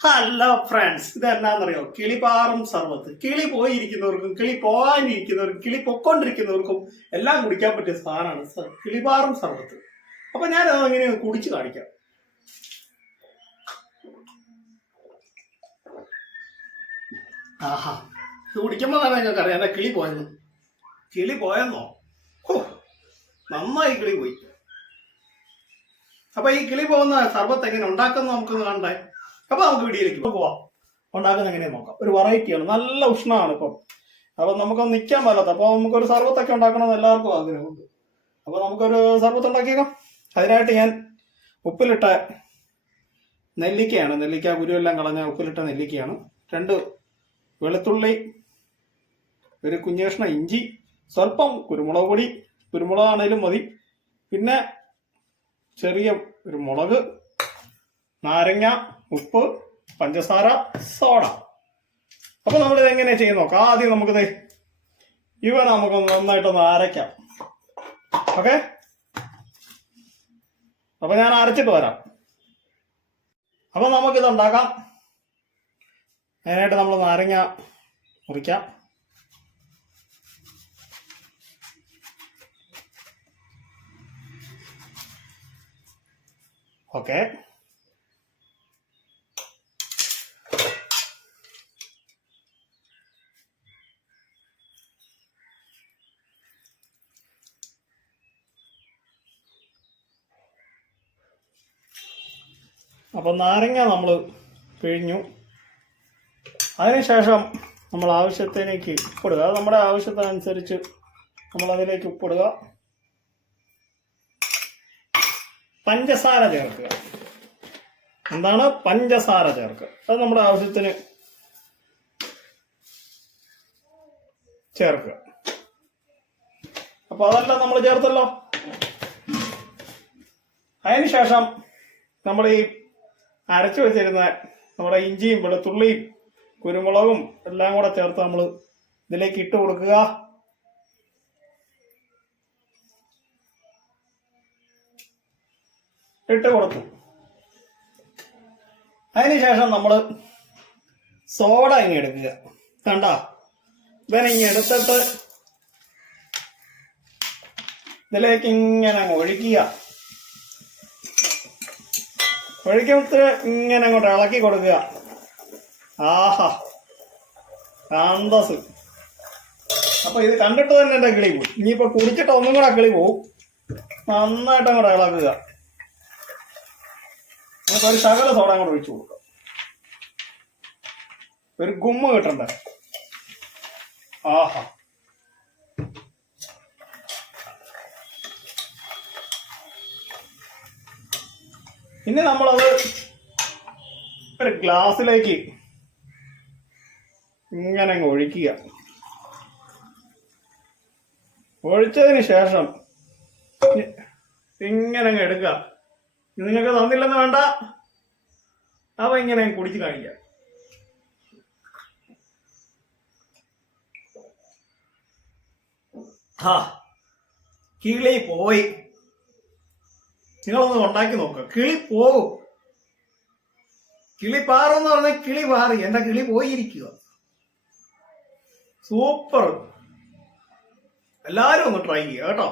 Hello friends ഇത് എന്നാന്നറിയോ കിളിപാറും സർവത്ത്. കിളി പോയിരിക്കുന്നവർക്കും കിളി പോകാനിരിക്കുന്നവർക്കും കിളി പൊക്കോണ്ടിരിക്കുന്നവർക്കും എല്ലാം കുടിക്കാൻ പറ്റിയ സാധനമാണ് കിളിപാറും സർവത്ത്. അപ്പൊ ഞാൻ അത് അങ്ങനെ കുടിച്ചു കാണിക്കാം. ആഹാ. ഇത് കുടിക്കുമ്പോ തന്നെ ഞങ്ങൾക്ക് അറിയാം എന്നാ കിളി പോയെന്ന്? കിളി പോയെന്നോ? നന്നായി കിളി പോയി. അപ്പൊ ഈ കിളി പോകുന്ന സർബത്ത് എങ്ങനെ ഉണ്ടാക്കുന്ന നമുക്കൊന്ന് കണ്ടേ അപ്പൊ നമുക്ക് വീഡിയോയിലേക്ക് പോവാം. ഉണ്ടാക്കുന്ന എങ്ങനെയാ നോക്കാം. ഒരു വെറൈറ്റിയാണ് നല്ല ഉഷ്ണമാണ് ഇപ്പം. അപ്പൊ നമുക്കൊന്ന് നിൽക്കാൻ പറ്റാത്ത അപ്പൊ നമുക്കൊരു സർവത്തൊക്കെ ഉണ്ടാക്കണമെന്ന് എല്ലാവർക്കും ആഗ്രഹമുണ്ട്. അപ്പൊ നമുക്കൊരു സർവത്ത് ഉണ്ടാക്കിയേക്കാം. അതിനായിട്ട് ഞാൻ ഉപ്പിലിട്ട നെല്ലിക്കയാണ്. നെല്ലിക്ക കുരുവെല്ലാം കളഞ്ഞ ഉപ്പിലിട്ട നെല്ലിക്കയാണ്. രണ്ട് വെളുത്തുള്ളി ഒരു കുഞ്ഞേഷ്ണ ഇഞ്ചി സ്വല്പം കുരുമുളക് പൊടി. കുരുമുളകാണേലും മതി. പിന്നെ ചെറിയ ഒരു മുളക്. നാരങ്ങ ഉപ്പ് പഞ്ചസാര സോഡ. അപ്പൊ ഇത് എങ്ങനെ ചെയ്യുന്ന നോക്കാം? ആദ്യം നമുക്കിത് ഇവ നമുക്ക് നന്നായിട്ടൊന്ന് അരയ്ക്കാം. ഓക്കെ? അപ്പൊ ഞാൻ അരച്ചിട്ട് വരാം. അപ്പൊ നമുക്കിത് ഉണ്ടാക്കാം. അതിനായിട്ട് നമ്മൾ നാരങ്ങ മുറിക്കാം. ഓക്കെ? അപ്പം നാരങ്ങ നമ്മൾ പിഴിഞ്ഞു. അതിനുശേഷം നമ്മൾ ആവശ്യത്തിലേക്ക് ഉപ്പിടുക അത് നമ്മുടെ ആവശ്യത്തിനനുസരിച്ച് നമ്മൾ അതിലേക്ക് ഉപ്പിടുക പഞ്ചസാര ചേർക്കുക. എന്താണ്? പഞ്ചസാര ചേർക്കുക. അത് നമ്മുടെ ആവശ്യത്തിന് ചേർക്കുക. അപ്പൊ അതെല്ലാം നമ്മൾ ചേർത്തല്ലോ. അതിനുശേഷം നമ്മൾ ഈ അരച്ചു വെച്ചിരുന്ന നമ്മുടെ ഇഞ്ചിയും വെളുത്തുള്ളിയും കുരുമുളകും എല്ലാം കൂടെ ചേർത്ത് നമ്മൾ ഇതിലേക്ക് ഇട്ട് കൊടുക്കുക. ഇട്ട് കൊടുത്തു. അതിനുശേഷം നമ്മൾ സോഡ ഇങ്ങ് എടുക്കുക. കണ്ട? ഇവനെ ഇങ്ങ് എടുത്തിട്ട് ഇതിലേക്ക് ഇങ്ങനെ ഒഴിക്കുക ഒഴിക്കുമ്പോൾ ഇങ്ങനെ അങ്ങോട്ട് ഇളക്കി കൊടുക്കുക. ആഹാ കാന്തസ് അപ്പൊ ഇത് കണ്ടിട്ട് തന്നെ എന്റെ കിളി പോയി ഇനിയിപ്പോ കുടിച്ചിട്ട് ഒന്നും കൂടെ കിളി പോവും. നന്നായിട്ട് അങ്ങോട്ട് ഇളക്കുക. നമുക്ക് ഒരു ശകല സോഡ അങ്ങോട്ട് ഒഴിച്ചു കൊടുക്കാം. ഒരു ഗുമ്മ കിട്ടണ്ടേ? ആഹാ. ഇനി നമ്മളത് ഒരു ഗ്ലാസ്സിലേക്ക് ഇങ്ങനെ അങ്ങ് ഒഴിക്കുക. ഒഴിച്ചതിന് ശേഷം ഇങ്ങനെ അങ്ങ് എടുക്കുക. നിങ്ങൾക്ക് തന്നില്ലെന്ന് വേണ്ട. അവ ഇങ്ങനെ കുടിച്ചു കാണിക്കാം. ആ കിളി പോയി. നിങ്ങളൊന്ന് ഉണ്ടാക്കി നോക്കുക കിളി പോകും കിളി പാറെന്ന് പറഞ്ഞാൽ കിളി പാറി. എന്റെ കിളി പോയിരിക്കുക. സൂപ്പർ. എല്ലാരും ഒന്ന് ട്രൈ ചെയ്യുക കേട്ടോ.